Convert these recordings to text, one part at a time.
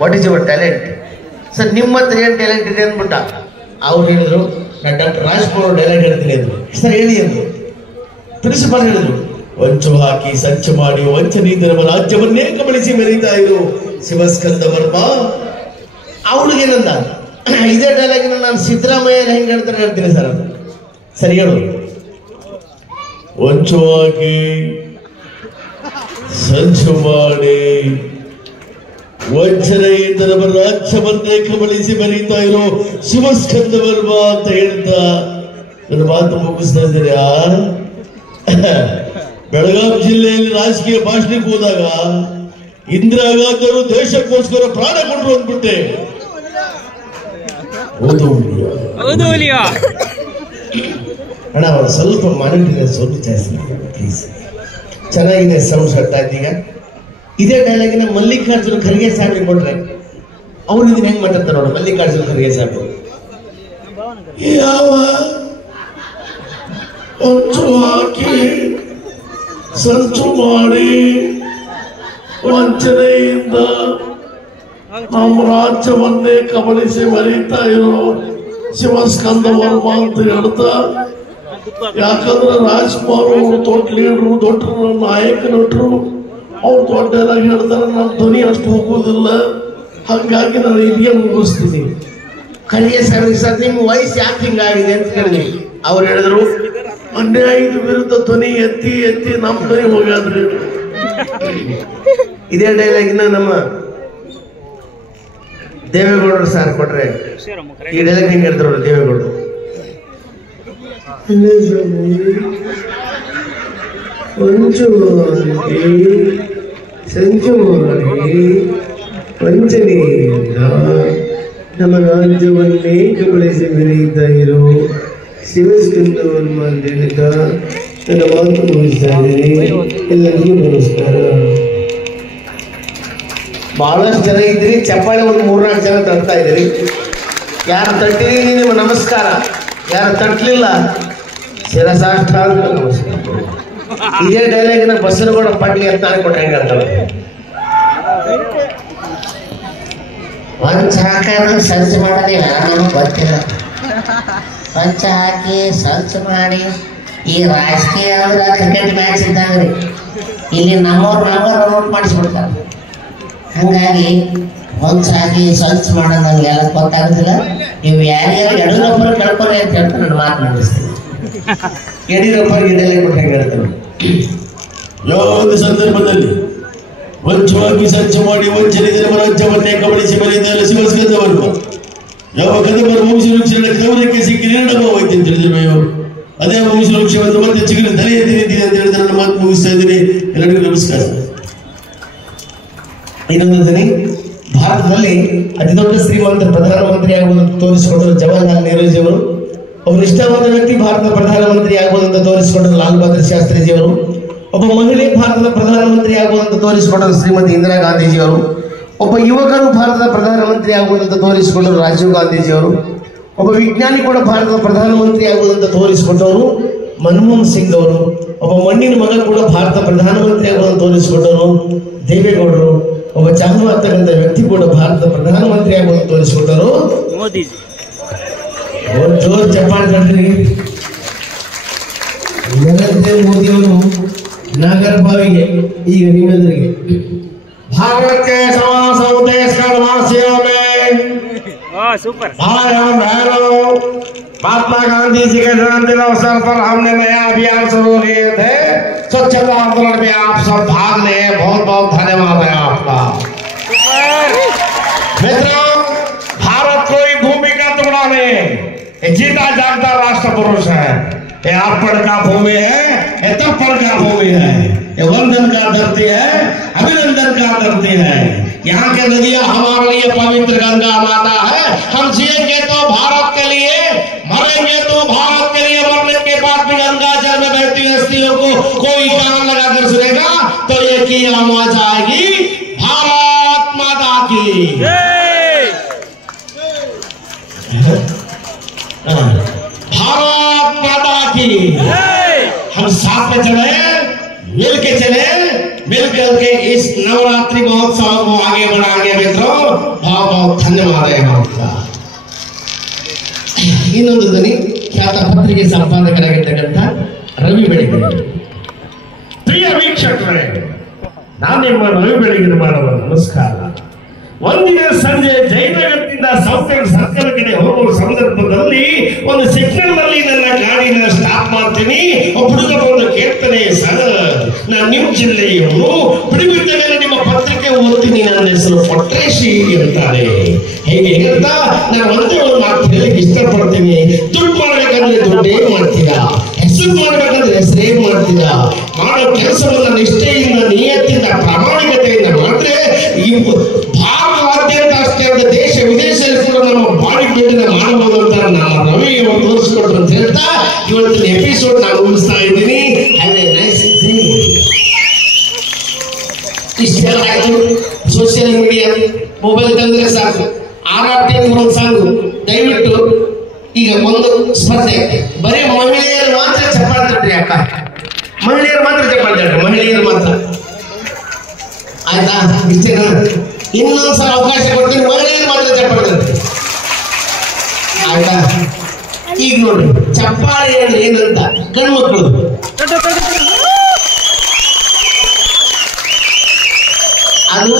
What is your talent sir? ನಿಮ್ಮ ಹತ್ರ ಏನು ಟ್ಯಾಲೆಂಟ್ ಇದೆ ಅಂದ್ಬಿಟ್ಟ. ಅವ್ರು ಹೇಳಿದ್ರು, ನಾನು ಡಾಕ್ಟರ್ ರಾಜ್ಕುಮಾರ್ ಡೈಲಾಗ್ ಹೇಳ್ತೀನಿ ಅಂದ್ರು. ಸರ್ ಹೇಳಿ ಅಂದ್ರು. ಪ್ರಿನ್ಸಿಪಾಲ್ ಹೇಳಿದ್ರು, ವಂಚು ಹಾಕಿ ಸಂಚು ಮಾಡಿ ವಂಚನೆಯಿಂದ ನಮ್ಮ ರಾಜ್ಯವನ್ನೇ ಕಬಳಿಸಿ ಮೆರೀತಾ ಇರು ಶಿವಸ್ಕಂದ ವರ್ಮ. ಅವಳಿಗೇನಂದ, ಇದೇ ಡೈಲಾಗಿನ ನಾನು ಸಿದ್ದರಾಮಯ್ಯ ಹೆಂಗೆ ಹೇಳ್ತಾರೆ ಹೇಳ್ತೀನಿ ಸರ್ ಅದು. ಸರಿ ಹೇಳು. ವಂಚು ಹಾಕಿ ಸಂಚು ಮಾಡಿ ವಂಚನೆಯಿಂದ ನಮ್ಮ ರಾಜ್ಯವನ್ನೇ ಕಬಳಿಸಿ ಮೆರೀತಾ ಇರೋ ಶಿವಸ್ಕಂದ ವರ್ಮ ಅಂತ ಹೇಳ್ತಾ ನನ್ನ ಮಾತು ಮುಗಿಸ್ತಾ ಇದ್ದೀರಿ. ಬೆಳಗಾವಿ ಜಿಲ್ಲೆಯಲ್ಲಿ ರಾಜಕೀಯ ಭಾಷಣಕ್ಕೆ ಹೋದಾಗ ಇಂದಿರಾ ಗಾಂಧಿ ಅವರು ದೇಶಕ್ಕೋಸ್ಕರ ಪ್ರಾಣ ಕೊಟ್ಟರು ಅಂದ್ಬಿಟ್ಟೆ. ಅಣ್ಣ ಅವ್ರು ಸ್ವಲ್ಪ ಮಾನಿಟರ್ ಸ್ವಲ್ಪ ಜಾಸ್ತಿ ಪ್ಲೀಸ್. ಚೆನ್ನಾಗಿದೆ ಸೌಂಡ್ ಸೆಟ್ ಆಯ್ತು. ಈಗ ಇದೇ ಡೈಲಾಗಿನ ಮಲ್ಲಿಕಾರ್ಜುನ ಖರ್ಗೆ ಸಾಹೇಬ್ರಿಗೆ ಕೊಟ್ರೆ ಅವ್ರು ಇದನ್ನ ಹೆಂಗ್ ಮಾತಾಡ್ತಾರೆ ನೋಡ. ಮಲ್ಲಿಕಾರ್ಜುನ ಖರ್ಗೆ ಸಾಹೇಬ್ ಯಾವ ವಂಚು ಹಾಕಿ ಸಂಚು ಮಾಡಿ ವಂಚನೆಯಿಂದ ನಮ್ಮ ರಾಜ್ಯವನ್ನೇ ಕಬಳಿಸಿ ಮರೀತಾ ಇರೋ ಶಿವಸ್ಕಂದ ವರ್ಮ ಅಂತ ಹೇಳ್ತಾ, ಯಾಕಂದ್ರೆ ರಾಜ್ಕುಮಾರ್ ಅವರು ದೊಡ್ಡ ಲೀಡರು, ದೊಡ್ಡ ನಾಯಕ ನಟರು, ಅವ್ರು ದೊಡ್ಡ ಎಲ್ಲ ಹೇಳ್ತಾರೆ, ನಮ್ಮ ಧ್ವನಿ ಅಷ್ಟು ಹೋಗೋದಿಲ್ಲ, ಹಾಗಾಗಿ ನಾನು ಇಲ್ಲಿಗೆ ಮುಗಿಸ್ತೀನಿ. ಖರ್ಗೆ ಸಾಹೇಬ್ರಿಗೆ ಸರ್ ನಿಮ್ಮ ವಯಸ್ಸು ಯಾಕೆ ಹಿಂಗಾಗಿದೆ ಅಂತ ಕೇಳಿದ್ವಿ. ಅವ್ರು ಹೇಳಿದ್ರು, ಅನ್ಯಾಯದ ವಿರುದ್ಧ ಧ್ವನಿ ಎತ್ತಿ ಎತ್ತಿ ನಮ್ಮ ಧ್ವನಿ ಹೋಗಾದ್ರಿ. ಇದೇ ಡೈಲಾಗಿನ ನಮ್ಮ ದೇವೇಗೌಡರು ಸಾರ್ ಕೊಟ್ರೆ ಈ ಡೈಲಾಗ್ ಹೆಂಗ್ ಹೇಳ್ತಾರ ದೇವೇಗೌಡರು. ವಂಚು ಸಂಚು ಮಾಡಿ ವಂಚನೆಯಿಂದ ನಮ್ಮ ರಾಜ್ಯವನ್ನೇ ಕಬಳಿಸಿ ಮೆರೀತಾ ಇರೋ ಶಿವಸ್ಕಂದ ವರ್ಮ ಅಂತ ಹೇಳ್ತಾ ನನ್ನ ಮಾತು ಮುಗಿಸ್ತಾ ಇದ್ದೀನಿ. ಎಲ್ಲರಿಗೂ ನಮಸ್ಕಾರ. ಬಹಳಷ್ಟು ಜನ ಇದ್ರಿ, ಚಪ್ಪಾಳೆ ಒಂದು 3-4 ಜನ ತಟ್ತಾ ಇದ್ದೀರಿ. ಯಾರು ತಟ್ಟಿರಿ ನಿಮ್ಮ ನಮಸ್ಕಾರ, ಯಾರು ತಟ್ಟಲಿಲ್ಲ ಶಿರಸಾಷ್ಟಾಂಗ ನಮಸ್ಕಾರ. ಇದೇ ಡೈಲಾಗಿನ ಬಸನಗೌಡ ಪಾಟೀಲ್ ಅಂತ ಅನ್ಕೊಟ್ಟು ಹೆಂಗೆ ಅಂತಾರೆ. ವಂಚ ಹಾಕೋದು ಸಂಚು ಮಾಡೋದಿಲ್ಲ ನಮಗೆ ಗೊತ್ತಿಲ್ಲ. ವಂಚ ಹಾಕಿ ಸಂಚು ಮಾಡಿ ಈ ರಾಜಕೀಯ ಅಂದ್ರೆ ಕ್ರಿಕೆಟ್ ಮ್ಯಾಚ್ ಇದ್ದಂಗ್ರಿ, ಇಲ್ಲಿ ನಮ್ಮವ್ರು ನೋಟ್ ಮಾಡಿಸ್ಬಿಡ್ತಾರೆ. ಹಂಗಾಗಿ ವಂಚ ಹಾಕಿ ಸಂಚು ಮಾಡೋದು ನಂಗೆಲ್ಲ ಗೊತ್ತಾಗೋದಿಲ್ಲ. ನೀವು ಯಾರ್ಯಾರು ಯಡಿಯೂರಪ್ಪರು ಕಳ್ಕೊಳ್ಳಿ ಅಂತ ಹೇಳ್ತಾ ನಾನು ಮಾತು ನಡೆಸ್ತೀನಿ. ಯಡಿಯೂರಪ್ಪರಿಗೆ ಡೈಲಾಗ್ ಕೊಟ್ಟು ಹೆಂಗೆ ಹೇಳ್ತಾರೆ. ಯಾವುದೇ ಸಂದರ್ಭದಲ್ಲಿ ವಂಚವಾಗಿ ಸಂಚು ಮಾಡಿ ವಂಚನೆಯಿಂದ ನಮ್ಮ ರಾಜ್ಯವನ್ನೇ ಕಬಳಿಸಿ ಮೆರೀತಾ ಶಿವಸ್ಕಂದ ವರ್ಮ. ಯಾವ ಕದಮರ ವಂಶವೃಕ್ಷಗಳ ಕವರಕ್ಕೆ ಸಿಕ್ಕಿ ನಿರ್ಣಯವಾಯ್ತು ಅಂತ ಹೇಳಿದ್ರೆಯೋ ಅದೇ ವಂಶವೃಕ್ಷವನ್ನು ಮತ್ತೆ ಚಿಗುರು ತಲೆ ಎತ್ತಿ ನಿಂತಿದೆ ಅಂತ ಹೇಳಿದ್ರೆ ನನ್ನ ಮಾತು ಮುಗಿಸ್ತಾ ಇದ್ದೀನಿ. ಎಲ್ಲರಿಗೂ ನಮಸ್ಕಾರ. ಇನ್ನೊಂದು ದನಿ, ಭಾರತದಲ್ಲಿ ಅತಿ ದೊಡ್ಡ ಶ್ರೀಮಂತ ಪ್ರಧಾನಮಂತ್ರಿ ಆಗುವುದಂತ ತೋರಿಸಿಕೊಂಡರು ಜವಾಹರ್ಲಾಲ್ ನೆಹರೂಜಿಯವರು. ಒಬ್ಬ ನಿಷ್ಠಾವಂತ ವ್ಯಕ್ತಿ ಭಾರತದ ಪ್ರಧಾನಮಂತ್ರಿ ಆಗುವುದಂತ ತೋರಿಸಿಕೊಂಡರು ಲಾಲ್ ಬಹದ್ದೂರ್ ಶಾಸ್ತ್ರಿಜಿಯವರು. ಒಬ್ಬ ಮಹಿಳೆ ಭಾರತದ ಪ್ರಧಾನಮಂತ್ರಿ ಆಗುವುದಂತ ತೋರಿಸಿಕೊಂಡರು ಶ್ರೀಮತಿ ಇಂದಿರಾ ಗಾಂಧೀಜಿಯವರು. ಒಬ್ಬ ಯುವಕರು ಭಾರತದ ಪ್ರಧಾನಮಂತ್ರಿ ಆಗುವುದಂತ ತೋರಿಸಿಕೊಂಡರು ರಾಜೀವ್ ಗಾಂಧೀಜಿಯವರು. ಒಬ್ಬ ವಿಜ್ಞಾನಿ ಕೂಡ ಭಾರತದ ಪ್ರಧಾನಮಂತ್ರಿ ಆಗುವುದಂತ ತೋರಿಸಿಕೊಂಡವರು ಮನಮೋಹನ್ ಸಿಂಗ್ ಅವರು. ಒಬ್ಬ ಮಣ್ಣಿನ ಮಗ ಕೂಡ ಭಾರತ ಪ್ರಧಾನಮಂತ್ರಿ ಆಗುವುದಂತ ತೋರಿಸಿಕೊಂಡವರು ದೇವೇಗೌಡರು. ಒಬ್ಬ ಚಾಲು ಆಗ್ತಕ್ಕಂಥ ವ್ಯಕ್ತಿ ಕೂಡ ಭಾರತದ ಪ್ರಧಾನಮಂತ್ರಿ ಆಗುವುದಂತ ತೋರಿಸಿಕೊಂಡರು ಮೋದಿಜಿ. ಜೋರ್ ಚಪ್ಪಾಳೆ ತಟ್ರಿ. ನರೇಂದ್ರ ಮೋದಿಯವರು ನಾಗರ ಬಾವಿಗೆ ಈಗ ನಿಮ್ಮೆಲ್ಲರಿಗೆ भारत के सवा देश का निवासियों में भाई बहनों, महात्मा गांधी जी के जन्मदिन अवसर पर हमने नया अभियान शुरू किए थे। स्वच्छता आंदोलन में आप सब भाग ले, बहुत बहुत धन्यवाद है आपका। मित्रों, भारत कोई भूमि का टुकड़ा नहीं, ये जीता जागता राष्ट्र पुरुष है। ये अर्पण का भूमि है, ये तर्पण का भूमि है, ये वंदन का धरती है, अभिनंदन का धरती है। यहाँ के नदियां हमारे लिए पवित्र गंगा माता है। हम जिएंगे तो भारत के लिए, मरेंगे तो भारत के लिए। मरने के बाद भी गंगा जल में बहती हस्तियों को कोई कान लगाकर सुनेगा तो ये की आवाज आएगी, भारत माता की। भारत माता की। हम साथ में चले, मिल के चले, मिलकर के इस नवरात्रि महोत्सव को आगे बढ़ाएंगे मित्रों। बहुत बहुत धन्यवाद है आपका। ಇನ್ನೊಂದು ಧ್ವನಿ ಖ್ಯಾತ ಪತ್ರಿಕೆ ಸಂಪಾದಕರಾಗಿರ್ತಕ್ಕಂಥ ರವಿ ಬೆಳಗೆರೆ. ಪ್ರಿಯ ವೀಕ್ಷಕರೇ, ನಾನು ನಿಮ್ಮ ರವಿ ಬೆಳಗೆರೆ ಮಾಡುವ ನಮಸ್ಕಾರ. ಒಂದಿನ ಸಂಜೆ ಜಯನಗರದಿಂದ ಸೌತರ್ ಸರ್ಕಲ್ ಕಡೆ ಹೋಗುವ ಸಂದರ್ಭದಲ್ಲಿ ಒಂದು ಸಿಗ್ನಲ್ ನಲ್ಲಿ ನನ್ನ ಗಾಡಿನ ಸ್ಟಾಪ್ ಮಾಡ್ತೀನಿ. ಹುಡುಗ ಬಂದು ಕೇಳ್ತಾನೆ, ಸರ್ ನಾನು ನಿಮ್ಮ ಜಿಲ್ಲೆಯವರು, ಬಿಡುವಿದ್ದ ಮೇಲೆ ನಿಮ್ಮ ಪತ್ರಿಕೆ ಓದ್ತೀನಿ, ನನ್ನ ಹೆಸರು ಪಟ್ರೇಶಿ ಅಂತಾರೆ. ಹೇಗೆ ಹೇಳ್ತಾ ನಾನು ಒಂದೇ ಒಂದು ಮಾತು ಹೇಳಲಿಕ್ಕೆ ಇಷ್ಟಪಡ್ತೀನಿ. ದುಡ್ಡು ಮಾಡ್ಬೇಕಂದ್ರೆ ದುಡ್ಡೇ ಮಾಡ್ತೀರಾ, ಹೆಸರು ಮಾಡ್ಬೇಕಂದ್ರೆ ಹೆಸರೇ ಮಾಡ್ತೀರಾ. ಮಾಡೋ ಕೆಲಸವನ್ನ ನಿಷ್ಠೆಯಿಂದ, ನಿಯತ್ತಿಂದ, ಪ್ರಾಮಾಣಿಕತೆಯಿಂದ ಮಾಡಿದ್ರೆ ಭಾರತದಾದ್ಯಂತ ಅಷ್ಟೇ ಅಲ್ಲ, ದೇಶ ವಿದೇಶದಲ್ಲಿ ಕೂಡ ನಮ್ಮ ಬಾಡಿ ಬಿಲ್ಡಿಂಗ್ ಮಾಡಬಹುದು ಅಂತ ನಮ್ಮ ರವಿ ಅವರು ತೋರಿಸ್ಕೊಟ್ರು ಅಂತ ಹೇಳ್ತಾ ಇವತ್ತಿನ ಎಪಿಸೋಡ್ ನಾನು ಮುಗಿಸ್ತಾ ಇದ್ದೀನಿ. ಇಷ್ಟೆಲ್ಲ ಆಯ್ತು. ಸೋಷಿಯಲ್ ಮೀಡಿಯಾ ಮೊಬೈಲ್ ತಂದ್ರೆ ಸಾಕು, ಆರಾಟಿ ಒಂದು ಸಾಂಗು. ದಯವಿಟ್ಟು ಈಗ ಒಂದು ಸ್ಪರ್ಧೆ, ಬರೀ ಮಹಿಳೆಯರು ಮಾತ್ರ ಚಪ್ಪಾಳ್ತಡ್ರಿ ಅಕ್ಕ, ಮಹಿಳೆಯರು ಮಾತ್ರ ಚಪ್ಪಾಳ್ತಡ್ರಿ, ಮಹಿಳೆಯರು ಮಾತ್ರ. ಆಯ್ತಾ? ಇಷ್ಟೇನಾ? ಇನ್ನೊಂದ್ಸಲ ಅವಕಾಶ ಕೊಡ್ತೀನಿ, ಮಹಿಳೆಯರು ಮಾತ್ರ ಚಪ್ಪಾಳ್ತಡ್ರಿ. ಆಯ್ತಾ? ಈಗ ನೋಡ್ರಿ, ಚಪ್ಪಾಳೆ ಅಂದ್ರೆ ಏನಂತ ಗಂಡ್ಮಕ್ಳು ಅದು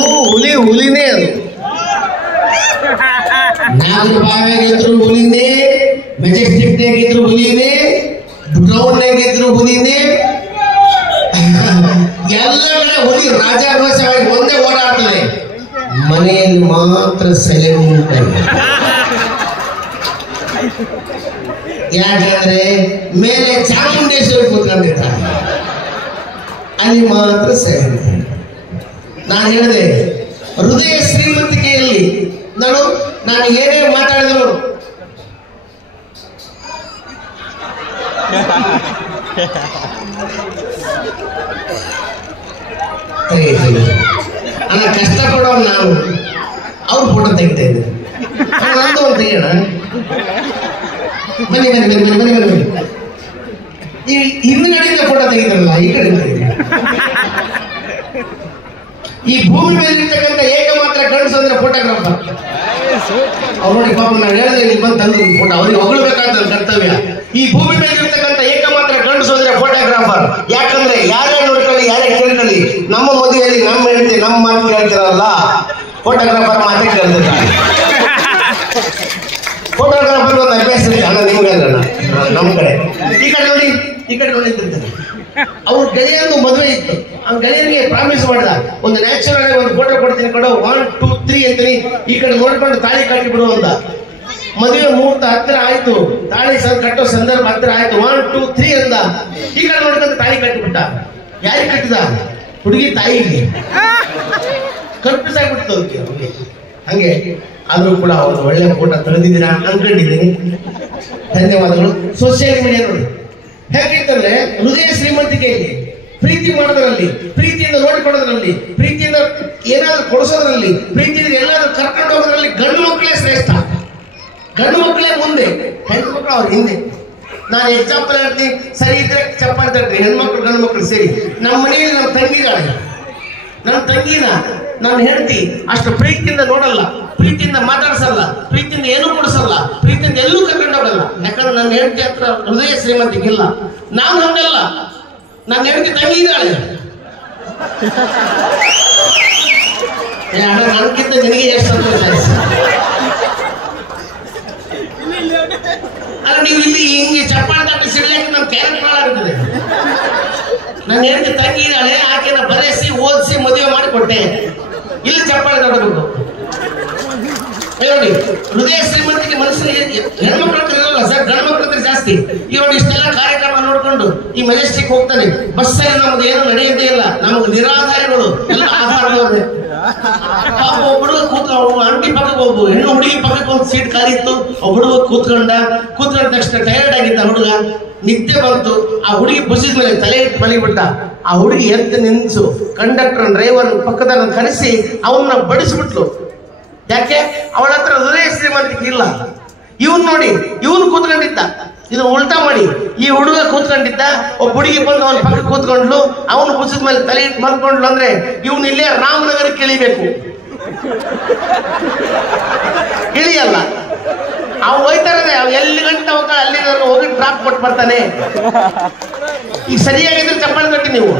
ಹುಲಿನೇ. ಅದು ನಾಗರಬಾವಿಯಾಗಿದ್ರು ಹುಲಿನೇ, ಮೆಜೆಸ್ಟಿಕ್ನಾಗಿದ್ರು ಹುಲಿನೇ, ಗ್ರೌಂಡ್ನಾಗಿದ್ರು ಹುಲಿನೇ, ಎಲ್ಲ ಕಡೆ ಹುಲಿ ರಾಜಾರೋಷವಾಗಿ ಒಂದೇ ಓಡಾಡ್ತದೆ. ಮನೆಯಲ್ಲಿ ಮಾತ್ರ ಸೈಲೆಂಟ್. ಯಾಕಂದ್ರೆ ಮೇಲೆ ಚಾಮುಂಡೇಶ್ವರಿ ಕೂತ್ಕೊಂಡಿರ್ತಾರೆ, ಅಲ್ಲಿ ಮಾತ್ರ ಸೈಲೆಂಟ್. ನಾನು ಹೇಳಿದೆ, ಹೃದಯ ಶ್ರೀಮಂತಿಕೆಯಲ್ಲಿ ನಾನು ಏನೇ ಮಾತಾಡಿದ್ರು ಅಲ್ಲ, ಕಷ್ಟಪಡೋ ನಾನು ಅವ್ರ ಫೋಟೋ ತೆಗಿತಾ ಇದ್ದೆ. ನಂದು ಒಂದು ತೆಗಿಯೋಣ, ಬನ್ನಿ ಬನ್ನಿ ಬನ್ನಿ ಬನ್ನಿ ಬನ್ನಿ ಬನ್ನಿ. ಈ ಹಿಂದಿನಡಿಯಿಂದ ಫೋಟೋ ತೆಗಿತಾರಲ್ಲ, ಈ ಕಡೆ ಈ ಭೂಮಿ ಮೇಲೆ ಇರ್ತಕ್ಕಂಥ ಏಕಮಾತ್ರ ಗಂಡಸು ಅಂದ್ರೆ ಫೋಟೋಗ್ರಾಫರ್. ಅವ್ರು ನೋಡಿ ಪಾಪ ನಾನು ಹೇಳಿದೆ, ಇಲ್ಲಿ ಬಂದು ತಂದು ಫೋಟೋ ಅವ್ರಿಗೆ ಹೊಗಳಬೇಕಾದ ಕರ್ತವ್ಯ. ಈ ಭೂಮಿ ಮೇಲೆ ಇರ್ತಕ್ಕಂಥ ಏಕಮಾತ್ರ ಗಂಡಸು ಅಂದ್ರೆ ಫೋಟೋಗ್ರಾಫರ್. ಯಾಕಂದ್ರೆ ಯಾರೇ ನೋಡ್ಕೊಳ್ಳಿ, ಯಾರೇ ಕೇಳ್ಕೊಳ್ಳಿ, ನಮ್ಮ ಮದುವೆಯಲ್ಲಿ ನಮ್ಮ ಹೆಂಡತಿ ನಮ್ಮ ಮಾತು ಕೇಳ್ತಿರಲ್ಲ, ಫೋಟೋಗ್ರಾಫರ್ ಮಾತೇ ಕೇಳ್ತಿರ್ತಾರೆ. ಫೋಟೋಗ್ರಾಫರ್ ಒಂದು ಅಭ್ಯಾಸ ಇದೆ ಅಣ್ಣ, ನಿಮ್ಗೆ ನಮ್ಮ ಕಡೆ. ಈ ಕಡೆ ನೋಡಿ, ಈ ಕಡೆ ನೋಡಿರ್ತಾರೆ. ಅವ್ರ ಗೆಳೆಯಂದು ಮದುವೆ ಇತ್ತು, ಆ ಗೆಳೆಯನಿಗೆ ಪ್ರಾಮಿಸ್ ಮಾಡಿದ, ಒಂದು ನ್ಯಾಚುರಲ್ ಆಗಿ ಒಂದು ಫೋಟೋ ಕೊಡ್ತೀನಿ ಕೊಡೋ, 1 2 3 ಅಂತೀನಿ, ಈ ಕಡೆ ನೋಡ್ಕೊಂಡು ತಾಳಿ ಕಟ್ಟಿ ಬಿಡು ಅಂತ. ಮದುವೆ ಮುಹೂರ್ತ ಹತ್ತಿರ ಆಯ್ತು, ತಾಳಿ ಕಟ್ಟೋ ಸಂದರ್ಭ ಹತ್ತಿರ ಆಯ್ತು, 1 2 3 ಅಂದ. ಈ ಕಡೆ ನೋಡ್ಕೊಂಡು ತಾಳಿ ಕಟ್ಟಿಬಿಟ್ಟ. ಯಾರಿಗೆ ಕಟ್ಟಿದ? ಹುಡುಗಿ ತಾಯಿಗೆ. ಕಲ್ಪಿಸಾಗ್ಬಿಡ್ತು ಅವ್ರಿಗೆ. ಹಂಗೆ ಆದ್ರೂ ಕೂಡ ಒಂದು ಒಳ್ಳೆ ಫೋಟೋ ತೆಗೆದಿದ್ದೀರಾ ಅನ್ಕೊಂಡಿದ್ದೀನಿ. ಧನ್ಯವಾದಗಳು. ಸೋಷಿಯಲ್ ಮೀಡಿಯಾ ನೋಡಿ ಹೇಗಿರ್ತಂದ್ರೆ, ಹೃದಯ ಶ್ರೀಮಂತಿಕೆಯಲ್ಲಿ, ಪ್ರೀತಿ ಮಾಡೋದ್ರಲ್ಲಿ, ಪ್ರೀತಿಯಿಂದ ನೋಡಿಕೊಳ್ಳೋದ್ರಲ್ಲಿ, ಪ್ರೀತಿಯಿಂದ ಏನಾದ್ರು ಕೊಡಿಸೋದ್ರಲ್ಲಿ, ಪ್ರೀತಿಯಿಂದ ಎಲ್ಲಾದ್ರೂ ಕರ್ಕೊಂಡು ಹೋಗೋದ್ರಲ್ಲಿ ಗಂಡು ಮಕ್ಕಳೇ ಶ್ರೇಷ್ಠ. ಗಂಡು ಮಕ್ಕಳೇ ಮುಂದೆ, ಹೆಣ್ಣು ಮಕ್ಕಳು ಅವ್ರ ಹಿಂದೆ. ನಾನು ಎಕ್ಸಾಂಪಲ್ ಹೇಳ್ತೀನಿ, ಸರಿ ಇದ್ರೆ ಚಪ್ಪಾಳೆ ತಡ್ರಿ, ಹೆಣ್ಮಕ್ಳು ಗಂಡು ಮಕ್ಕಳು ಸೇರಿ. ನಮ್ಮ ಮನೆಯಲ್ಲಿ ನಮ್ಮ ತಂಗಿದಾಳೆ, ನನ್ನ ತಂಗಿನ ನಾನು ಹೇಳ್ತಿ ಅಷ್ಟು ಪ್ರೀತಿಯಿಂದ ನೋಡಲ್ಲ, ಪ್ರೀತಿಯಿಂದ ಮಾತಾಡ್ಸಲ್ಲ, ಪ್ರೀತಿಯಿಂದ ಏನೂ ಕೊಡಿಸಲ್ಲ, ಪ್ರೀತಿಯಿಂದ ಎಲ್ಲೂ ಕರ್ಕೊಂಡು ಹೋಗಲ್ಲ. ಯಾಕಂದ್ರೆ ನನ್ನ ಹೆಂಡತಿ ಹತ್ರ ಹೃದಯ ಶ್ರೀಮಂತಿಗಿಲ್ಲ. ನಾನು ಹಂಗಲ್ಲ, ನನ್ನ ಹೆಂಡತಿ ತಂಗಿ ಇದ್ದಾಳೆ. ಅಣ್ಣ, ನನ್ಗಿಂತ ನಿನಗೆ ಎಷ್ಟು ಸಂತೋಷ. ಅಲ್ಲ, ನೀವು ಇಲ್ಲಿ ಹಿಂಗೆ ಚಪ್ಪಾಳೆ ತಟ್ಟಿ ಸಿಡ್ಲಿಕ್ಕೆ ನನ್ನ ಕ್ಯಾರೆಕ್ಟರ್ ಹಾಳಾಗುತ್ತದೆ. ನನ್ನ ಹೆಂಡತಿ ತಂಗಿ ಇದ್ದಾಳೆ, ಆಕೆನ ಬರೆಸಿ ಓದಿಸಿ ಮದುವೆ ಮಾಡಿಕೊಟ್ಟೆ. ಇಲ್ಲಿ ಚಪ್ಪಾಳೆ ತಡಬೇಕು ನೋಡಿ. ಹೃದಯ ಶ್ರೀಮಂತಿಗೆ ಮನಸ್ಸಿಗೆ ಹೆಣ್ಮಕ್ಳ ಹತ್ರ ಇರಲ್ಲ ಸರ್, ಗಂಡು ಮಕ್ಳ ಹತ್ರ ಜಾಸ್ತಿ. ಈ ನೋಡಿ ಇಷ್ಟೆಲ್ಲ ಕಾರ್ಯಕ್ರಮ ನೋಡ್ಕೊಂಡು ಈ ಮೆಜೆಸ್ಟಿಕ್ ಹೋಗ್ತಾನೆ. ಬಸ್ಸಲ್ಲಿ ನಮ್ದು ಏನು ನಡೆಯೋದೇ ಇಲ್ಲ, ನಮ್ಗೆ ನಿರಾಧಾರಗಳು ಎಲ್ಲ ಆಧಾರಗಳೇ. ಪಾಪ ಹುಡುಗ ಅಂಟಿ ಪಕ್ಕಕ್ಕೆ ಹೋಗ್ಬೋದು, ಹೆಣ್ಣು ಹುಡುಗಿ ಪಕ್ಕಕ್ಕೆ ಒಂದು ಸೀಟ್ ಕಾರಿತ್ತು. ಹುಡುಗ ಕೂತ್ಕೊಂಡ ತಕ್ಷಣ ಟೈರ್ಡ್ ಆಗಿದ್ದ ಹುಡುಗ, ನಿದ್ದೆ ಬಂತು. ಆ ಹುಡುಗಿ ಬುಸಿದ ಮೇಲೆ ತಲೆ ಇಟ್ಟು ಮಲಿಬಿಟ್ಟ. ಆ ಹುಡುಗಿ ಎದ್ದು ನಿಂತು ಕಂಡಕ್ಟರ್ ಡ್ರೈವರ್ ಪಕ್ಕದಲ್ಲಿ ಕರೆಸಿ ಅವನ್ನ ಬಡಿಸ್ಬಿಟ್ಲು. ಯಾಕೆ? ಅವಳ ಹತ್ರ ಹೃದಯ ಶ್ರೀಮಂತಿಕೆ ಇಲ್ಲ. ಇವನ್ ನೋಡಿ, ಇವನ್ ಕೂತ್ಕೊಂಡಿದ್ದ, ಇದು ಉಲ್ಟಾ ಮಾಡಿ. ಈ ಹುಡುಗ ಕೂತ್ಕೊಂಡಿದ್ದ, ಒಬ್ಬ ಹುಡುಗಿ ಬಂದು ಅವನ ಪಕ್ಕ ಕೂತ್ಕೊಂಡ್ಲು, ಅವನು ಬುಸದ ಮೇಲೆ ತಲೆ ಇಟ್ಟು ಮಲ್ಕೊಂಡ್ಲು ಅಂದ್ರೆ ಇವನು ಇಲ್ಲೇ ರಾಮನಗರಕ್ಕೆ ಇಳಿಬೇಕು. ಇಳಿಯಲ್ಲ, ಅವ್ನು ಹೋಯ್ತಾರನೆ, ಅವ್ನು ಎಲ್ಲಿ ಗಂಟೆ ಅಲ್ಲಿ ಹೋಗಿ ಡ್ರಾಪ್ ಕೊಟ್ಟು ಬರ್ತಾನೆ. ಈಗ ಸರಿಯಾಗಿದ್ರೆ ಚಪ್ಪಾಳೆ ತಟ್ಟಿ ನೀವು.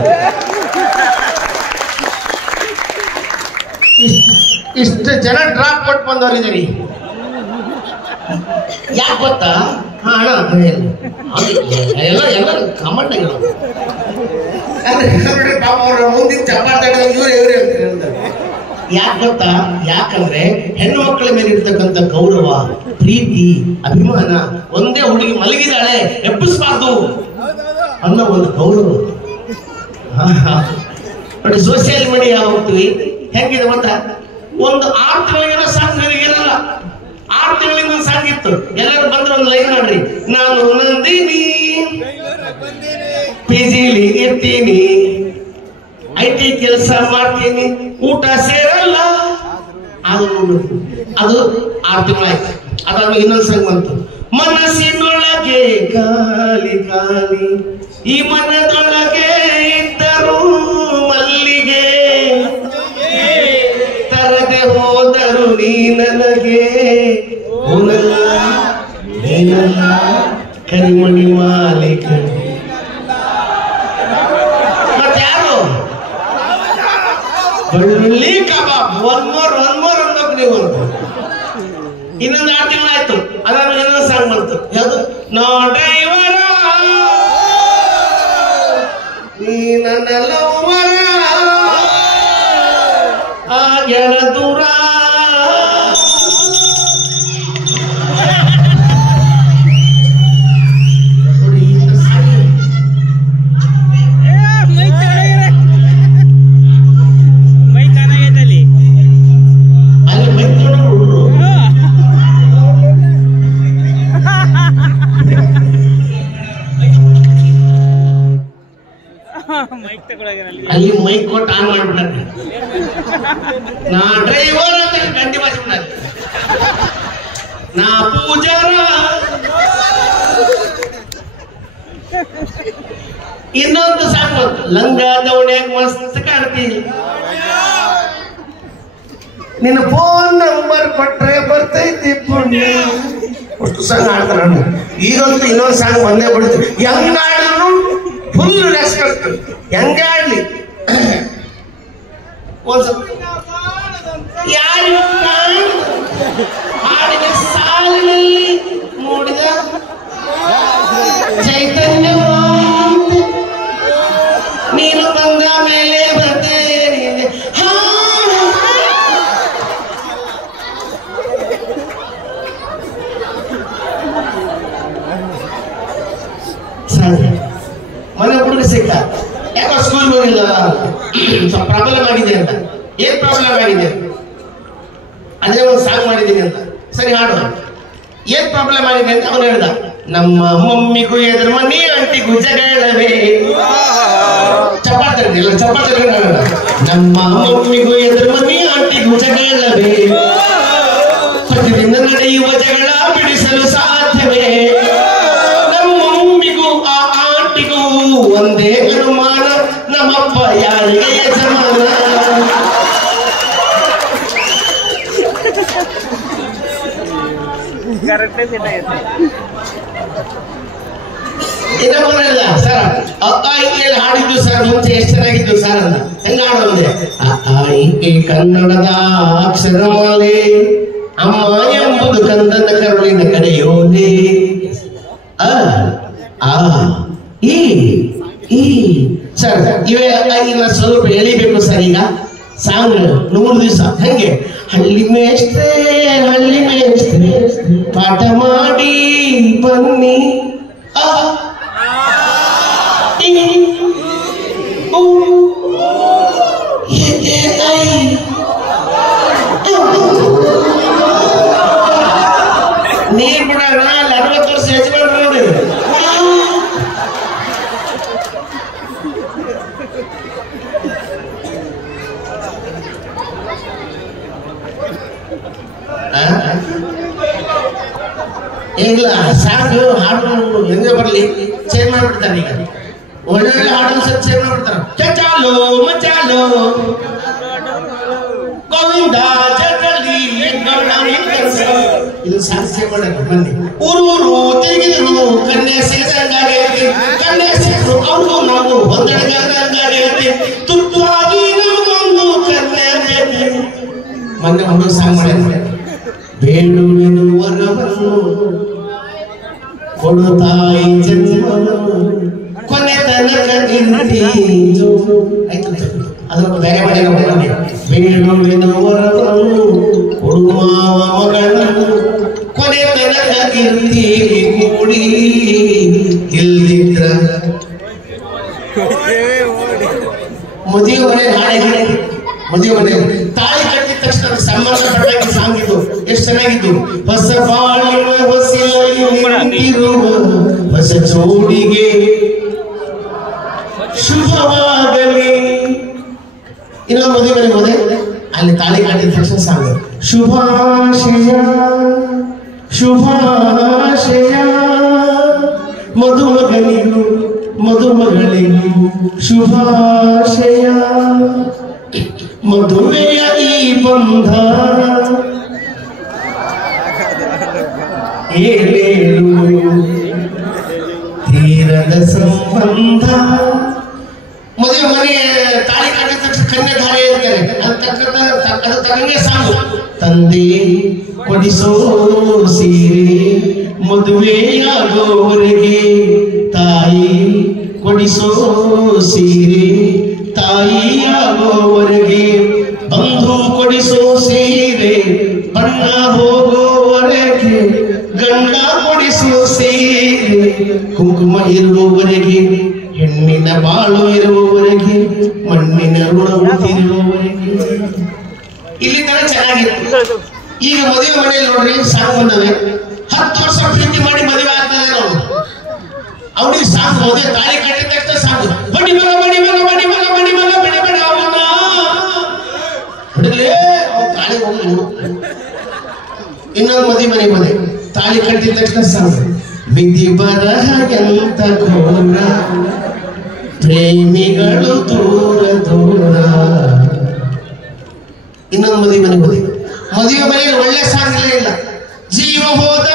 ಇಷ್ಟು ಜನ ಡ್ರಾಪ್ ಕೊಟ್ಟು ಬಂದವರಿದ್ದೀರಿ. ಯಾಕೆ ಗೊತ್ತಾ? ಹಾ ಅಣ್ಣ, ಎಲ್ಲ ಕಮೆಂಟ್ ಆಗಿರೋ ಮುಂದಿನ ಚಪ್ಪಾಳೆ ಇವ್ರು ಅಂತ ಹೇಳ್ತಾರೆ. ಯಾಕೆ ಗೊತ್ತಾ? ಯಾಕಂದ್ರೆ ಹೆಣ್ಣು ಮಕ್ಕಳ ಮೇಲೆ ಇರ್ತಕ್ಕಂಥ ಗೌರವ, ಪ್ರೀತಿ, ಅಭಿಮಾನ, ಒಂದೇ ಹುಡುಗಿ ಮಲಗಿದಾಳೆ ಎಬ್ಬಿಸ್ಬಾರ್ದು ಅನ್ನೋ ಒಂದು ಗೌರವ. ನೋಡಿ, ಸೋಷಿಯಲ್ ಮೀಡಿಯಾ ಹೋಗ್ತೀವಿ, ಹೆಂಗಿದೆ ಗೊತ್ತಾ? ಒಂದು 6 ತಿಂಗಳಿಗಿರೋ ಸಾಂಗ್ ಇರಲ್ಲ, 6 ತಿಂಗಳಿಂದ ಸಾಂಗ್ ಇತ್ತು. ಎಲ್ಲರೂ ಬಂದ್ರೆ ಒಂದು ಲೈನ್ ಮಾಡ್ರಿ, ನಾನು ನಂದಿನಿ ಪಿಜಿಲಿ ಇರ್ತೀನಿ, IT ಕೆಲಸ ಮಾಡ್ತೀನಿ, ಊಟ ಸೇರಲ್ಲ. ಅದು 6 ತಿಂಗಳಾಯ್ತು. ಅದಾದ್ಮೇಲೆ ಇನ್ನೊಂದು ಸಂಗ್ ಬಂತು, ಮನಸ್ಸಿನೊಳಗೆ ಖಾಲಿ ಖಾಲಿ, ಈ ಮನದೊಳಗೆ ಇದ್ದರು ಮಲ್ಲಿಗೆ, ತರದೆ ಹೋದರು ನೀ ನನಗೆ, ಕರಿಮಣಿ ಮಾಲೀಕ. ಮತ್ಯಾರು? ಬಳ್ಳಿ ಕಬಾಬ್. ಒನ್ ಮೋರ್ ಅನ್ನೋಕ್ ನೀವು. ಇನ್ನೊಂದು 6 ತಿಂಗಳಾಯ್ತು. ಅದಾದ್ಮೇಲೆ ಇನ್ನೊಂದು ಸಾಂಗ್ ಬಂತು, ಯಾವುದು? ನೋ ಡ್ರೈವರ ನೀ ನನ್ನ ಲವ್ವರ, ಆಗ್ಯಾರ ದೂರ. ಅಲ್ಲಿ ಮೈಕ್ ಕೊಟ್ಟು ಆನ್ ಮಾಡ್ಬಿಟ್ಟಾರೆ. ನಾ ಡ್ರೈವರ್ ಅಂತ ಗಂಟೆ ಬಾರಿಸ್ಬಿಟ್ಟಾರೆ, ನಾ ಪೂಜಾರ. ಇನ್ನೊಂದು ಸಾಕು, ಲಂಗ ದೌಡ್ಯಾಗ ಮಸ್ತ್ ಕಾಣ್ತೀನಿ, ನಿನ್ನ ಫೋನ್ ನಂಬರ್ ಕೊಟ್ರೆ ಬರ್ತೈತಿ ಪುಣ್ಯ. ಅಷ್ಟು ಸಾಂಗ್ ಆಡ್ತಾರ. ಈಗಂತೂ ಇನ್ನೊಂದು ಸಾಂಗ್ ಬಂದೇ ಬಿಡ್ತು. ಹೆಂಗಾಡಿದ್ರು ಫುಲ್ ರೆಸ್ಪೆಕ್ಟ್. ಹೆಂಗಾಡ್ಲಿ ಯಾರು ಹಾಡಿನ ಸಾಲಿನಲ್ಲಿ ನೋಡಿದ ಚೈತನ್ಯ ನೀನು ಬಂದ ಮೇಲೆ ಬರ್ತೇನೆ. ಮನೆ ಹುಡುಗ ಸಿಕ್ಕ, ಯಾಕೋ ಸ್ಕೂಲ್ ಹೋಗಿಲ್ಲ, ಸ್ವಲ್ಪ ಪ್ರಾಬ್ಲಮ್ ಆಗಿದೆ ಅಂತ. ಏನ್ ಪ್ರಾಬ್ಲಮ್ ಆಗಿದೆ? ಅದೇ ಒಂದು ಸಾಂಗ್ ಮಾಡಿದ್ದೀನಿ ಅಂತ. ಸರಿ ಹಾಡು. ಏನ್ ಪ್ರಾಬ್ಲಮ್ ಆಗಿದೆ ಅಂತ ಅವನು ಹೇಳ್ದ, ನಮ್ಮ ಮಮ್ಮಿಗೂ ಎದುರು ಮನಿ ಅಂಟಿಗೂ ಜಗಳವೇ. ಚಪಾತಿ ಇಲ್ಲ, ಚಪಾತಿ. ನಮ್ಮ ಮಮ್ಮಿಗೂ ಎದುರು ಮನಿ ಅಂಟಿಗೂ ಜಗಳವೇ, ಪ್ರತಿದಿನ ನಡೆಯುವ ಜಗಳ ಬಿಡಿಸಲು ಸಾಧ್ಯವೇ. ನಮ್ಮ ಮಮ್ಮಿಗೂ ಆ ಆಂಟಿಗೂ ಒಂದೇ ಅನುಮಾನ, ನಮ್ಮಪ್ಪ ಯಾರಿಗೆ ಯಜಮಾನ. ಸರ್ ಹಾಡಿದ್ದು ಸರ್ ಮುಂಚೆ ಎಷ್ಟು ಚೆನ್ನಾಗಿದ್ದು ಸರ್ ಅಂತ. ಹೆಂಗ ಹಾಡೋದೆ? ಕನ್ನಡದ ಅಕ್ಷರಮಾಲೆ, ಅಮ್ಮ ಎಂಬುದು ಕಂದನ ಕರುಳಿನ ಕಡೆಯೋಲೆ, ಸರ್ ಇವೇ ಇನ್ನ ಸ್ವಲ್ಪ ಎಳಿಬೇಕು ಸರ್. ಈಗ ಸಾಂಗ್ 100 ದಿವಸ ಹೆಂಗೆ? ಹಳ್ಳಿ ಮೇಷ್ಟ್ರೆ ಪಾಠ ಮಾಡಿ ಬನ್ನಿ, ನೀರ್ ಬಿಡೋಣ. 40 ವರ್ಷ ಯಜಮಾನ್ರು ನೋಡಿ. ಇಲ್ಲ ಸಾಕು ಹಾಡು ಹೆಂಗೆ ಬರಲಿ ಚೇಂಜ್ ಮಾಡ್ಬಿಡ್ತಾನೆ ಈಗ ಒಳ್ಳೊಳ್ಳೆ ಹಾಡು ಸ್ವಲ್ಪ ಚೇಂಜ್ ಮಾಡ್ಬಿಡ್ತಾನೆ ಚಚಾಲೋ ಮಚಾಲೋ ಗೋವಿಂದ ಜಗಲಿ ಇದು ಸಾಧ್ಯ ಮಾಡಕ್ಕೆ ಬನ್ನಿ ಊರೂರು ತಿರುಗಿದ್ರು ಕನ್ಯಾ ಸೇರಿದಂಗಾಗೈತಿ ಕನ್ಯಾ ಸೇರು ಅವರು ನಾವು ಹೊಂದಡಗಾಗೈತಿ ತುರ್ತಾಗಿ ನಮಗೊಂದು ಕನ್ಯಾ ಬೇಕು ಮೊನ್ನೆ ಹುಡುಗ ಸಾಂಗ್ ಮಾಡಿ ಬೇಡುವೆನು ವರವನ್ನು ಕೊಡುತ್ತಾಯಿ ಜನ್ಮವನ್ನು ಕೊನೆ ತನಕ ನಿಂತೀಜು ಅದನ್ನು ಬೇರೆ ಮಾಡಿ ಬೇಡುವೆನು ವರವನ್ನು ಕೊಡುವ ಮಗಳನ್ನು ಕೊನೆ ತನಕ ಇರ್ತೀವಿ ಕೂಡಿ ಇಲ್ದಿದ್ರ ಮದುವೆ ಮನೆ ಹಾಳೆ ಮದುವೆ ಮನೆ ತಾಳಿ ಕಟ್ಟಿದ ತಕ್ಷಣ ಸಂಬಂಧಪಟ್ಟ ಸಾಂಗ್ ಇದು ಎಷ್ಟು ಚೆನ್ನಾಗಿದ್ದು ಹೊಸ ಬಾಳಿನ ಹೊಸಿಲಿರುವ ಹೊಸ ಜೋಡಿಗೆ ಶುಭವಾಗಲಿ ಇನ್ನೊಂದು ಮದುವೆ ಮನೆಗೆ ಹೋದೆ ಅಲ್ಲಿ ತಾಳಿ ಕಟ್ಟಿದ ತಕ್ಷಣ ಸಾಂಗ್ ಶುಭಾಶಯ ಶುಭಾಶಯ ಮಧುಮಗನಿಗೂ ಮಧುಮಗಳಿಗೂ ಶುಭಾಶಯ ಮದುವೆಯ ಈ ಬಂಧ ಏಳೇಳು ತೀರದ ಸಂಬಂಧ ಮದುವೆ ಮನೆ ತಾಳಿ ಕಟ್ಟಿದ ತಕ್ಷಣ ಕನ್ಯಾಧಾರೆ ಇರ್ತಾರೆ ಅದು ತಕ್ಕಂಗೆ ಸಾಂಗು ತಂದೆ ಕೊಡಿಸೋ ಸೀರೆ ಮದುವೆಯಾಗೋವರೆಗೆ ತಾಯಿ ಕೊಡಿಸೋ ಸೀರೆ ತಾಯಿಯಾಗೋವರೆಗೆ ಬಂಧು ಕೊಡಿಸೋ ಸೀರೆ ಬಣ್ಣ ಹೋಗೋವರೆಗೆ ಗಂಡ ಕೊಡಿಸೋ ಸೀರೆ ಕುಂಕುಮ ಇರುವವರೆಗೆ ಹೆಣ್ಣಿನ ಬಾಳು ಇರುವವರೆಗೆ ಮಣ್ಣಿನ ಋಣವಿರುವವರೆಗೆ ಇಲ್ಲಿ ತರ ಚೆನ್ನಾಗಿತ್ತು ಈಗ ಮದುವೆ ಮನೆಯಲ್ಲಿ ನೋಡ್ರಿ ಸಾಂಗ್ ಬಂದವೆ 10 ವರ್ಷ ಪ್ರೀತಿ ಮಾಡಿ ಮದುವೆ ಆಗ್ತದೆ ನಾವು ಅವನಿಗೆ ಸಾಂಗ್ ಮದುವೆ ತಾಳಿ ಕಟ್ಟಿದ ತಕ್ಷಣ ಸಾಂಗ್ ಬಡಿ ಮಗ ಬಡಿ ಮಗ ಬಡಿ ಮಗ ಬಡಿ ಮಗ ಬಡಿ ಬಡ ಅವನ ಹುಡುಗೇ ತಾಳಿ ಹೋಗಿ ಇನ್ನೊಂದು ಮದುವೆ ಮನೆ ಮನೆ ತಾಳಿ ಕಟ್ಟಿದ ತಕ್ಷಣ ಸಾಂಗ್ ವಿಧಿ ಬರಹ ಎಂತ ಘೋರ ಪ್ರೇಮಿಗಳು ದೂರ ದೂರ ಇನ್ನೊಂದು ಮದುವೆ ಮನೆ ಮದುವೆ ಮನೆಯಲ್ಲಿ ಒಳ್ಳೆ ಸಾಂಗ್ ಇಲ್ಲ ಜೀವ ಹೋದ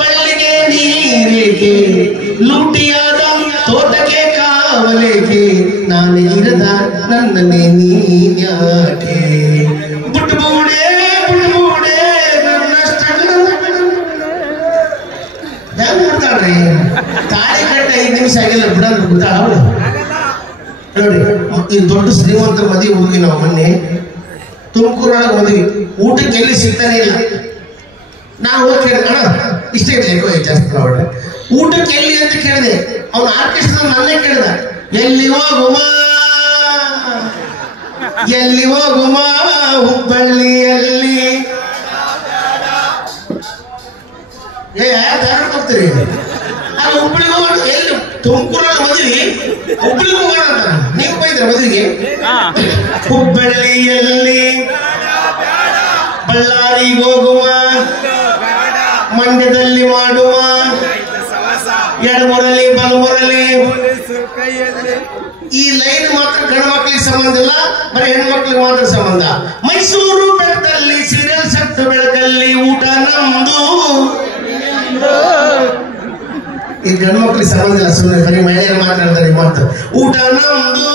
ಬಳ್ಳಿಗೆ ನೀರೇಕೆ ಲೂಟಿಯಾದ ತೋಟಕ್ಕೆ ಕಾವಲೇಕೆ ನಾನು ಇರದ ನನ್ನನ್ನೇ ನೀನ್ಯಾಕೆ ಬುಟ್ಬೂಡೆ ಬುಟ್ಬೂಡೆ ನನ್ನಷ್ಟ ಹೆಂಗ್ ಮಾಡ್ತಾಳ್ರಿ ತಾಳಿ ಕಟ್ಟ 5 ನಿಮಿಷ ಆಗಿಲ್ಲ ಬಿಡೋದು ಗೊತ್ತಾಳ ಅವಳು ನೋಡಿ ಈ ದೊಡ್ಡ ಶ್ರೀಮಂತರ ಮದುವೆ ಹೋಗಿ ನಾವು ಮೊನ್ನೆ ತುಮಕೂರೊಳಗೆ ಮದುವೆ ಊಟಕ್ಕೆ ಎಲ್ಲಿ ಸಿಗ್ತಾನೆ ಇಲ್ಲ ನಾವು ಹೋಗಿ ಕೇಳಿದೆ ಇಷ್ಟೇ ಇರಲಿ ಜಾಸ್ತಿ ನೋಡ್ರೆ ಊಟಕ್ಕೆ ಎಲ್ಲಿ ಅಂತ ಕೇಳಿದೆ ಅವ್ನು ಆರ್ಕೆಸ್ಟ್ರಾ ನನ್ನೇ ಕೇಳಿದ ಎಲ್ಲಿ ಹೋಗುಮಾ ಹುಬ್ಬಳ್ಳಿಯಲ್ಲಿ ಧಾರವಾಡ ಹೋಗ್ತೀರಿ ಅಲ್ಲಿ ಹುಬ್ಬಳ್ಳಿಗೆ ಹೋಗೋಣ ಎಲ್ಲಿ ತುಮಕೂರಲ್ಲಿ ಮದುವೆ ಹುಬ್ಬಳ್ಳಿಗೆ ಹೋಗೋಣ ಅಂತ ನೀವು ಬೈದ್ರೆ ಮದುವೆಗೆ ಹುಬ್ಬಳ್ಳಿಯಲ್ಲಿ ಬಳ್ಳಾರಿಗೆ ಹೋಗುವ ಮಂಡ್ಯದಲ್ಲಿ ಮಾಡುವ ಎಡಮುರಲಿ ಬಲಮುರಲಿ ಈ ಲೈನ್ ಮಾತ್ರ ಗಂಡು ಮಕ್ಕಳಿಗೆ ಸಂಬಂಧ ಇಲ್ಲ ಬರೀ ಹೆಣ್ಣು ಮಕ್ಕಳಿಗೆ ಮಾತ್ರ ಸಂಬಂಧ ಮೈಸೂರು ಬೆಟ್ಟದಲ್ಲಿ ಸೀರಿಯಲ್ ಸತ್ತು ಬೆಳಕಲ್ಲಿ ಊಟ ನಮ್ದು ಈ ಗಂಡು ಮಕ್ಕಳಿಗೆ ಸಂಬಂಧ ಇಲ್ಲ ಸುಮ್ಮನೆ ಬರೀ ಮಹಿಳೆಯರು ಮಾತಾಡ್ತಾರೆ ಮಾತು ಊಟ ನಮ್ದು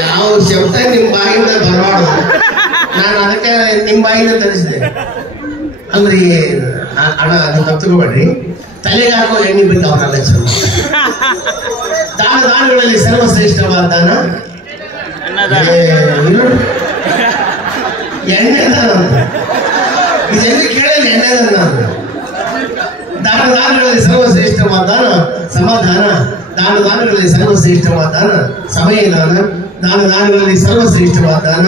ಯಾವ ಶಬ್ದ ನಿಮ್ ಬಾಯಿಂದ ಬರಬಾರ್ದು ನಾನು ಅದಕ್ಕೆ ನಿಮ್ ಬಾಯಿಂದ ತರಿಸಿದೆ ಅಲ್ರಿ ಅಣ್ಣ ಅದನ್ನ ತಪ್ಪಿಕೊಬೇಡ್ರಿ ತಲೆಗೆ ಹಾಕೋ ಎಣ್ಣೆ ಬಿಟ್ಟು ಅವರಲ್ಲ ದಾನಗಳಲ್ಲಿ ಸರ್ವಶ್ರೇಷ್ಠವಾದ ದಾನ ಎಣ್ಣೆ ಇದೆಲ್ಲಿ ಕೇಳಲಿ ಎಣ್ಣೆ ದಾನಗಳಲ್ಲಿ ಸರ್ವಶ್ರೇಷ್ಠವಾದ ದಾನ ಸಮಾಧಾನ ದಾನಗಳಲ್ಲಿ ಸರ್ವಶ್ರೇಷ್ಠವಾದ ದಾನ ಸಮಯ ದಾನಗಳಲ್ಲಿ ಸರ್ವಶ್ರೇಷ್ಠವಾದ ದಾನ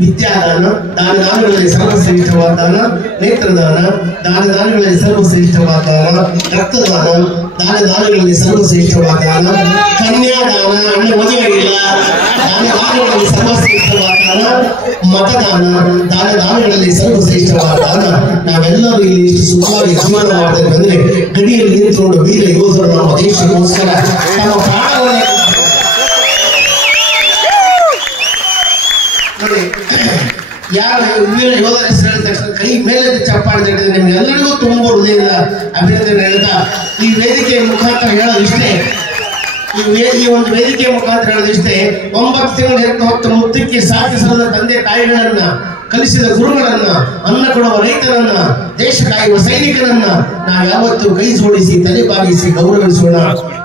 ವಿದ್ಯಾದಾನ ದಾನಗಳಲ್ಲಿ ಸರ್ವಶ್ರೇಷ್ಠವಾದ ದಾನ ನೇತ್ರದಾನ ದಾನಗಳಲ್ಲಿ ಸರ್ವಶ್ರೇಷ್ಠವಾದ ದಾನ ರಕ್ತದಾನ ದಾನಗಳಲ್ಲಿ ಸರ್ವಶ್ರೇಷ್ಠವಾದ ದಾನ ಕನ್ಯಾದಾನ ಅಣ್ಣ ಮದುವೆಯಾಗಿಲ್ಲ ದಾನಗಳಲ್ಲಿ ಸರ್ವಶ್ರೇಷ್ಠವಾದ ದಾನ ಮತದಾನ ದಾನಗಳಲ್ಲಿ ಸರ್ವಶ್ರೇಷ್ಠವಾದ ದಾನ. ನಾವೆಲ್ಲರೂ ಇಲ್ಲಿ ಇಷ್ಟು ಸುಖವಾಗಿ ಜೀವನ ಮಾಡ್ತೇವೆ ಅಂದ್ರೆ ಗಡಿಯಲ್ಲಿ ನಿಂತುಕೊಂಡು ವೀರ ಯೋಧರು ನಮ್ಮ ದೇಶಕ್ಕೋಸ್ಕರ ತಮ್ಮ ಪ್ರಾಣವನ್ನೇ ನೋಡಿ. ಯಾರು ವೀರ ಯೋಧರ ಹೆಸರು ಹೇಳಿದ ತಕ್ಷಣ ಕೈ ಮೇಲೆ ಚಪ್ಪಾಳೆ ನಿಮ್ಗೆಲ್ಲರಿಗೂ ತುಂಬ ಹೃದಯದ ಅಭಿನಂದನೆ ಹೇಳ್ತಾ ಈ ವೇದಿಕೆಯ ಮುಖಾಂತರ ಹೇಳೋದು ಇಷ್ಟೇ. ಈ ಒಂದು ವೇದಿಕೆಯ ಮುಖಾಂತರ ಹೇಳೋದಿಷ್ಟೇ. 9 ತಿಂಗಳು ಹೆತ್ತು ಹೊತ್ತು ಮುತ್ತಕ್ಕೆ ಸಾಕಿಸದ ತಂದೆ ತಾಯಿಗಳನ್ನ, ಕಲಿಸಿದ ಗುರುಗಳನ್ನ, ಅನ್ನ ಕೊಡುವ ರೈತರನ್ನ, ದೇಶ ಕಾಯುವ ಸೈನಿಕರನ್ನ ನಾವು ಯಾವತ್ತು ಕೈ ಜೋಡಿಸಿ ತಲೆ ಬಾಗಿಸಿ ಗೌರವಿಸೋಣ,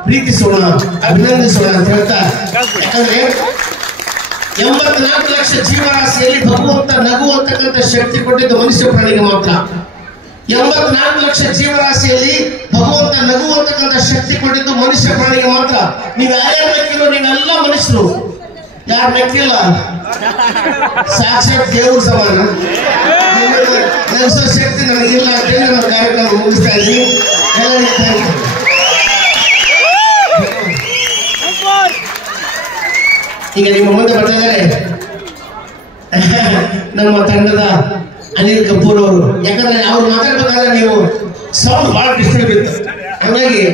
ಪ್ರೀತಿಸೋಣ, ಅಭಿನಂದಿಸೋಣ ಅಂತ ಹೇಳ್ತಾ. ಯಾಕಂದ್ರೆ 84 ಲಕ್ಷ ಜೀವರಾಶಿಯಲ್ಲಿ ಭಗವಂತ ನಗು ಅಂತಕ್ಕಂಥ ಶಕ್ತಿ ಕೊಟ್ಟಿದ್ದು ಮನುಷ್ಯ ಪ್ರಾಣಿಗೆ ಮಾತ್ರ. 84 ಲಕ್ಷ ಜೀವರಾಶಿಯಲ್ಲಿ ಭಗವಂತ ನಗು ಅಂತಕ್ಕಂಥ ಶಕ್ತಿ ಕೊಟ್ಟಿದ್ದು ಮನುಷ್ಯ ಪ್ರಾಣಿಗೆ ಮಾತ್ರ. ನೀವು ಯಾರ್ಯಾರು ಮೆಕ್ಕಿರೋ ನೀವೆಲ್ಲ ಮನುಷ್ಯರು, ಯಾರು ಮೆಕ್ಕಿಲ್ಲ ಸಾಕ್ಷಾತ್ ದೇವ್ರ ಸಮಾನ. ನಗಿಸೋ ಶಕ್ತಿ ನನಗಿಲ್ಲ ಅಂತೇಳಿ ನಾವು ಕಾರ್ಯಕ್ರಮ ಮುಗಿಸ್ತಾ ಇದ್ವಿ. ಎಲ್ಲರಿಗೂ ಈಗ ನಿಮ್ಮ ಮುಂದೆ ಬರ್ತಾ ಇದ್ದಾರೆ ನಮ್ಮ ತಂಡದ ಅನಿಲ್ ಕಪೂರ್ ಅವರು. ಯಾಕಂದ್ರೆ ಅವ್ರು ಮಾತಾಡ್ಬೇಕಾದ್ರೆ ನೀವು ಸೌಂಡ್ ಬಹಳ ಡಿಸ್ಟರ್ಬ್ ಇತ್ತು, ಹಾಗಾಗಿ